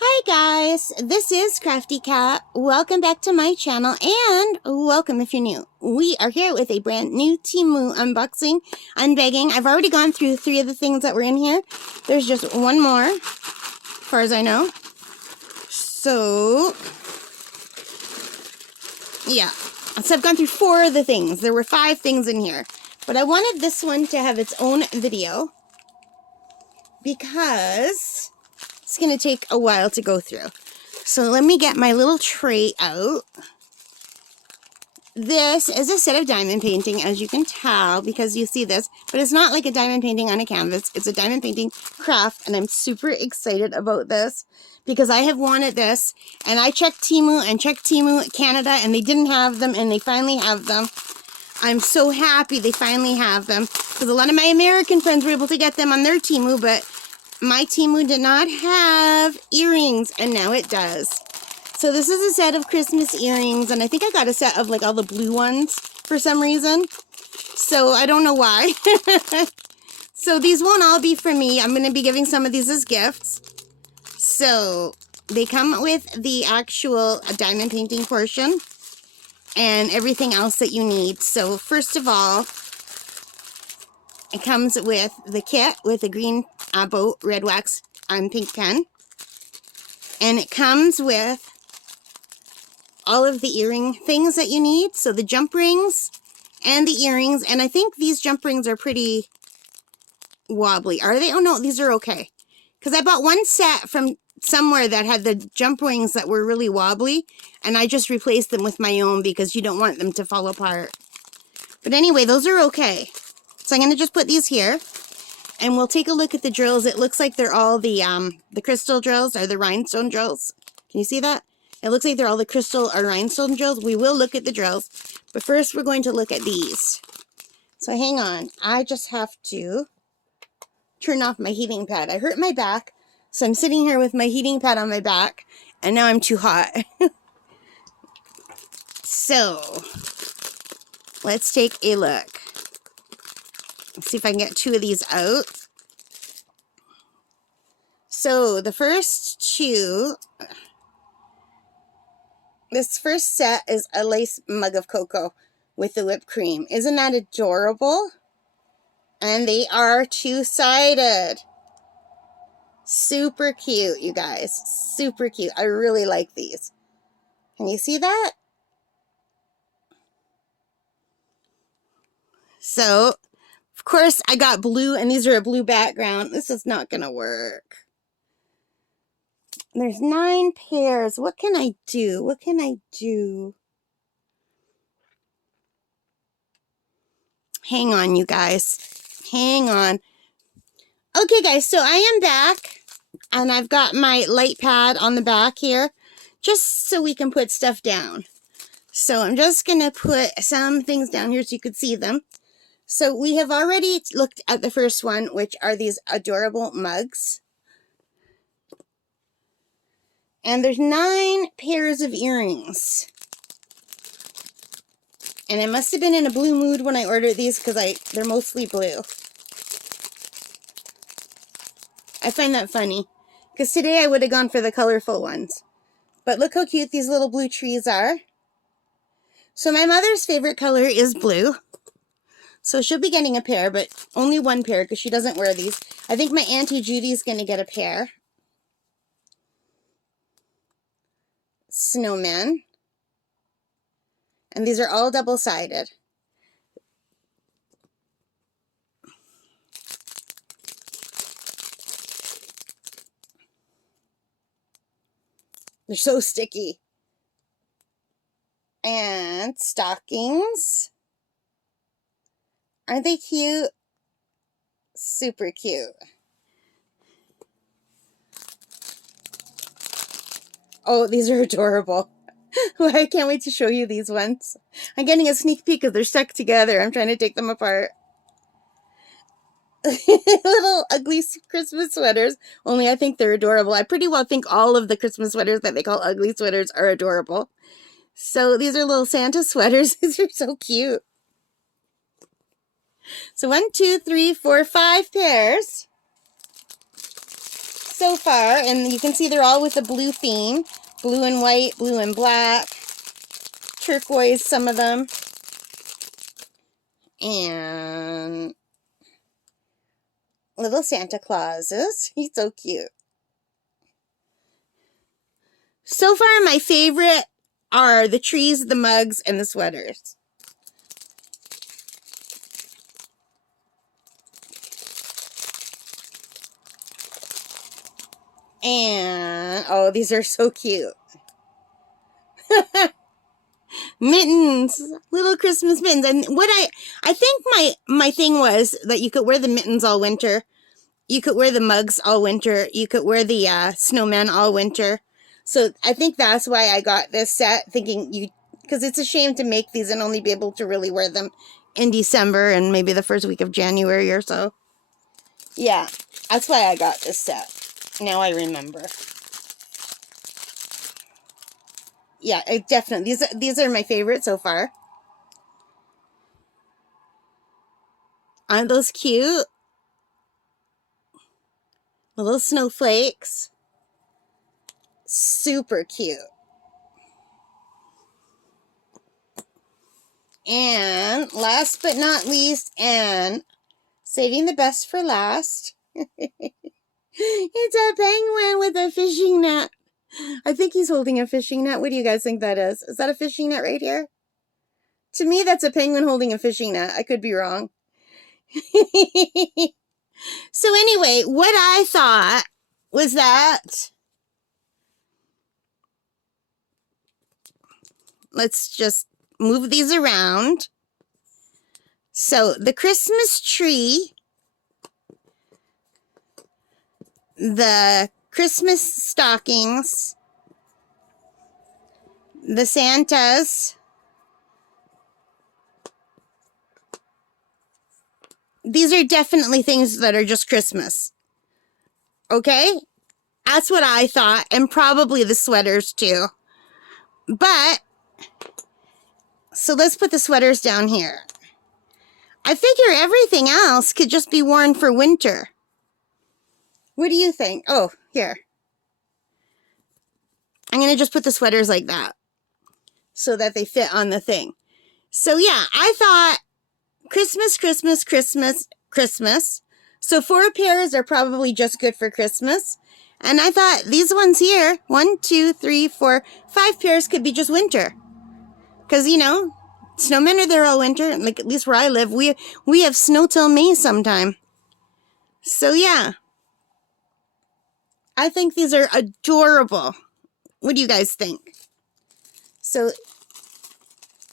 Hi guys, this is Crafty Cat. Welcome back to my channel and welcome if you're new. We are here with a brand new Temu unboxing, unbagging. I've already gone through 3 of the things that were in here. There's just one more, as far as I know. So, yeah. So I've gone through 4 of the things. There were 5 things in here. But I wanted this one to have its own video because it's going to take a while to go through. So let me get my little tray out. This is a set of diamond painting, as you can tell, because you see this. But it's not like a diamond painting on a canvas. It's a diamond painting craft, and I'm super excited about this because I have wanted this. And I checked Temu and checked Temu Canada, and they didn't have them, and they finally have them. I'm so happy they finally have them because a lot of my American friends were able to get them on their Temu, but my Temu did not have earrings, and now it does. So this is a set of Christmas earrings, and I think I got a set of like all the blue ones for some reason. So I don't know why. So these won't all be for me. I'm going to be giving some of these as gifts. So they come with the actual diamond painting portion and everything else that you need. So first of all, it comes with the kit with a green boat, red wax, and pink pen. And it comes with all of the earring things that you need. So the jump rings and the earrings. And I think these jump rings are pretty wobbly. Are they? Oh no, these are okay. Because I bought one set from somewhere that had the jump rings that were really wobbly. And I just replaced them with my own because you don't want them to fall apart. But anyway, those are okay. So I'm going to just put these here. And we'll take a look at the drills. It looks like they're all the crystal drills or the rhinestone drills. Can you see that? It looks like they're all the crystal or rhinestone drills. We will look at the drills. But first we're going to look at these. So hang on. I just have to turn off my heating pad. I hurt my back. So I'm sitting here with my heating pad on my back. And now I'm too hot. So let's take a look. Let's see if I can get 2 of these out. So the first 2, this first set is a lace mug of cocoa with the whipped cream. Isn't that adorable? And they are 2-sided. Super cute, you guys. Super cute. I really like these. Can you see that? So, of course, I got blue, and these are a blue background. This is not going to work. There's 9 pairs. What can I do? What can I do? Hang on, you guys. Hang on. Okay, guys, so I am back, and I've got my light pad on the back here, just so we can put stuff down. So I'm just going to put some things down here so you could see them. So we have already looked at the first one, which are these adorable mugs. And there's 9 pairs of earrings. And I must have been in a blue mood when I ordered these because they're mostly blue. I find that funny. Because today I would have gone for the colorful ones. But look how cute these little blue trees are. So my mother's favorite color is blue. So she'll be getting a pair, but only 1 pair because she doesn't wear these. I think my Auntie Judy's going to get a pair. Snowman. And these are all double-sided. They're so sticky. And stockings. Aren't they cute? Super cute. Oh, these are adorable. I can't wait to show you these ones. I'm getting a sneak peek because they're stuck together. I'm trying to take them apart. Little ugly Christmas sweaters. Only I think they're adorable. I pretty well think all of the Christmas sweaters that they call ugly sweaters are adorable. So these are little Santa sweaters. These are so cute. So 1, 2, 3, 4, 5 pairs. so far, and you can see they're all with a blue theme. Blue and white, blue and black, turquoise, some of them. And little Santa Clauses. He's so cute. So far, my favorite are the trees, the mugs, and the sweaters. And, oh, these are so cute. Mittens, little Christmas mittens. And what I think my thing was that you could wear the mittens all winter. You could wear the mugs all winter. You could wear the snowman all winter. So I think that's why I got this set, thinking because it's a shame to make these and only be able to really wear them in December and maybe the first week of January or so. Yeah, that's why I got this set. Now I remember. Yeah, definitely. These are my favorite so far. Aren't those cute? Little snowflakes. Super cute. And last but not least, and saving the best for last, it's a penguin with a fishing net. I think he's holding a fishing net. What do you guys think that is? Is that a fishing net right here? To me, that's a penguin holding a fishing net. I could be wrong. So anyway, what I thought was that, let's just move these around. So the Christmas tree, the Christmas stockings, the Santas, these are definitely things that are just Christmas. Okay? That's what I thought, and probably the sweaters too. But, so let's put the sweaters down here. I figure everything else could just be worn for winter. What do you think? Oh, here. I'm going to just put the sweaters like that so that they fit on the thing. So yeah, I thought Christmas, Christmas, Christmas, Christmas. So 4 pairs are probably just good for Christmas. And I thought these ones here, 1, 2, 3, 4, 5 pairs could be just winter. Because, you know, snowmen are there all winter. Like, at least where I live, we have snow till May sometime. So yeah, I think these are adorable. What do you guys think? So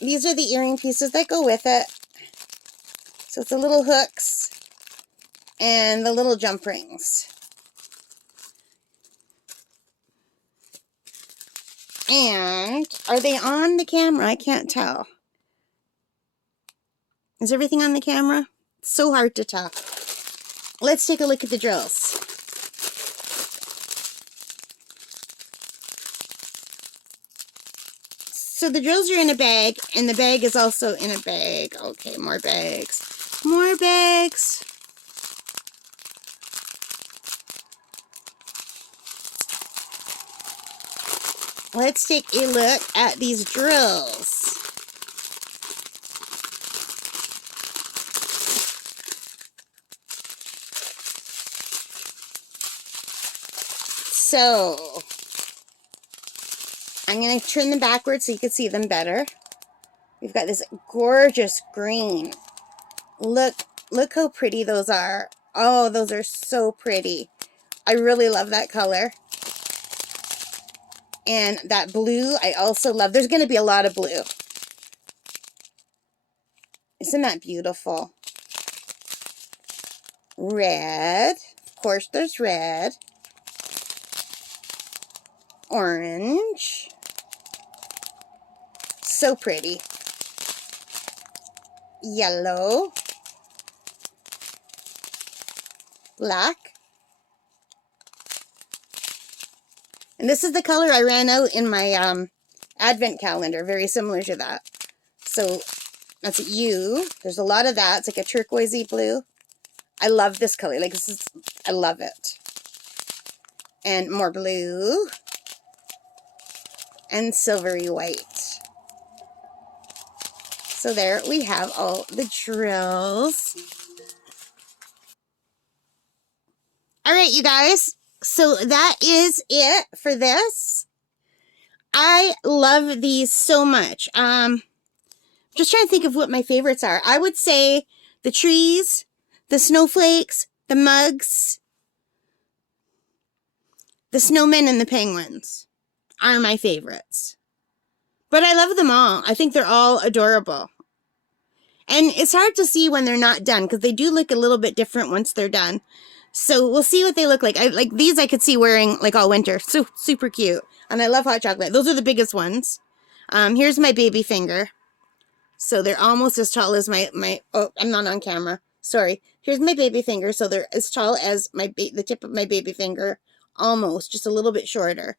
these are the earring pieces that go with it. So it's the little hooks and the little jump rings. And are they on the camera? I can't tell. Is everything on the camera? It's so hard to tell. Let's take a look at the drills. So the drills are in a bag, and the bag is also in a bag. Okay, more bags. More bags. Let's take a look at these drills. So, I'm going to turn them backwards so you can see them better. We've got this gorgeous green. Look how pretty those are. Oh, those are so pretty. I really love that color. And that blue, I also love. There's going to be a lot of blue. Isn't that beautiful? Red. Of course, there's red. Orange. So pretty. Yellow. Black. And this is the color I ran out in my advent calendar, very similar to that. So that's you. There's a lot of that. It's like a turquoisey blue. I love this color. Like, I love it. and more blue and silvery white. So there we have all the drills. All right, you guys. So that is it for this. I love these so much. Just trying to think of what my favorites are. I would say the trees, the snowflakes, the mugs, the snowmen, and the penguins are my favorites. But I love them all. I think they're all adorable. And it's hard to see when they're not done because they do look a little bit different once they're done. So we'll see what they look like. Like these I could see wearing like all winter. So super cute. And I love hot chocolate. Those are the biggest ones. Here's my baby finger. So they're almost as tall as my oh, I'm not on camera. Sorry. Here's my baby finger. So they're as tall as the tip of my baby finger. Almost. Just a little bit shorter.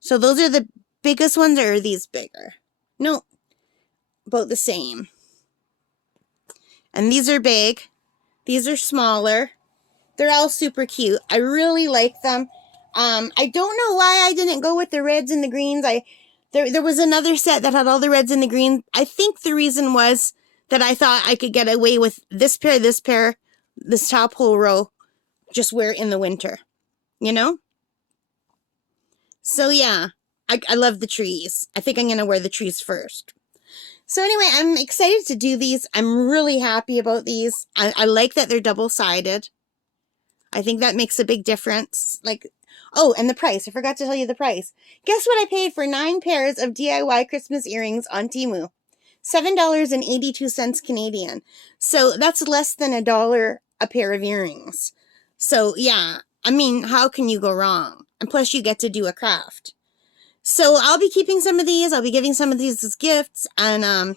So those are the biggest ones, or are these bigger? No. About the same. And these are big. These are smaller. They're all super cute. I really like them. I don't know why I didn't go with the reds and the greens. There was another set that had all the reds and the greens. I think the reason was that I thought I could get away with this pair, this top whole row, just wear in the winter. You know? So yeah, I love the trees. I think I'm going to wear the trees first. So anyway, I'm excited to do these. I'm really happy about these. I like that they're double-sided. I think that makes a big difference. Like, oh, and the price. I forgot to tell you the price. Guess what I paid for 9 pairs of DIY Christmas earrings on Temu? $7.82 Canadian. So that's less than $1 a pair of earrings. So yeah, I mean, how can you go wrong? And plus you get to do a craft. So I'll be keeping some of these. I'll be giving some of these as gifts. And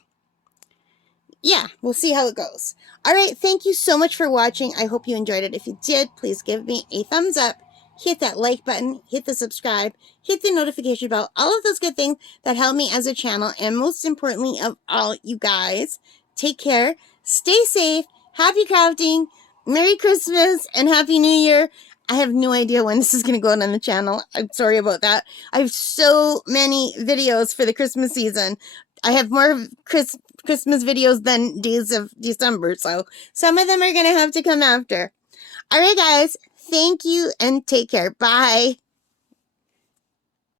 yeah, we'll see how it goes. All right, thank you so much for watching. I hope you enjoyed it. If you did, please give me a thumbs up. Hit that like button. Hit the subscribe. Hit the notification bell. All of those good things that help me as a channel. And most importantly of all, you guys, take care. Stay safe. Happy crafting. Merry Christmas and Happy New Year. I have no idea when this is going to go out on the channel. I'm sorry about that. I have so many videos for the Christmas season. I have more Christmas videos than days of December, so some of them are going to have to come after. All right, guys. Thank you and take care. Bye.